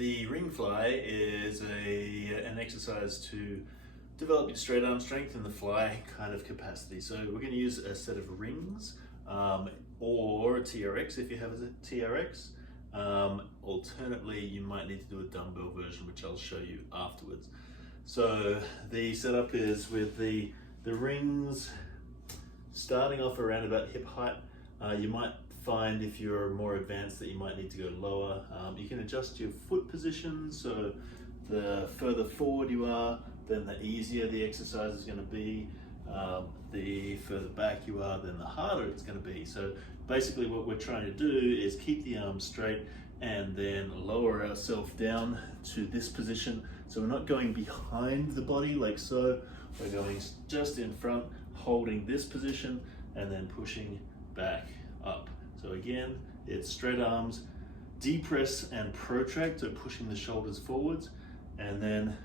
The ring fly is an exercise to develop your straight arm strength in the fly kind of capacity. So we're going to use a set of rings or a TRX if you have a TRX. Alternately, you might need to do a dumbbell version, which I'll show you afterwards. So the setup is with the rings starting off around about hip height. You might find if you're more advanced that you might need to go lower. You can adjust your foot position, so the further forward you are, then the easier the exercise is going to be. The further back you are, then the harder it's going to be. So basically what we're trying to do is keep the arms straight and then lower ourselves down to this position. So we're not going behind the body like so, we're going just in front, holding this position and then pushing back up. So again, it's straight arms, depress and protract, so pushing the shoulders forwards, and then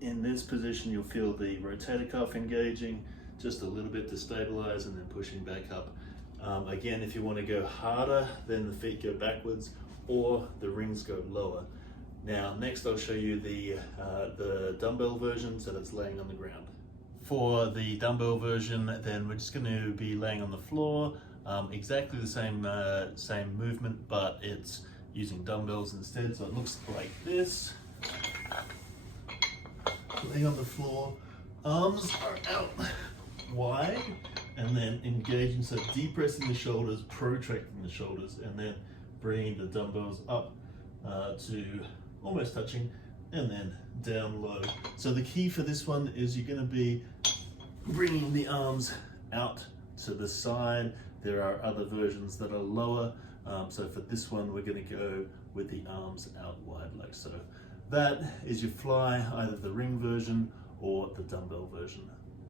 in this position you'll feel the rotator cuff engaging just a little bit to stabilize and then pushing back up. Again, if you want to go harder, then the feet go backwards or the rings go lower. Now next I'll show you the dumbbell version, so that's laying on the ground. For the dumbbell version, then we're just going to be laying on the floor, exactly the same movement, but it's using dumbbells instead. So it looks like this. Laying on the floor, arms are out wide, and then engaging, so depressing the shoulders, protracting the shoulders, and then bringing the dumbbells up to almost touching, and then down low. So the key for this one is you're going to be bringing the arms out to the side. There are other versions that are lower, so for this one we're going to go with the arms out wide like so. That is your fly, either the ring version or the dumbbell version.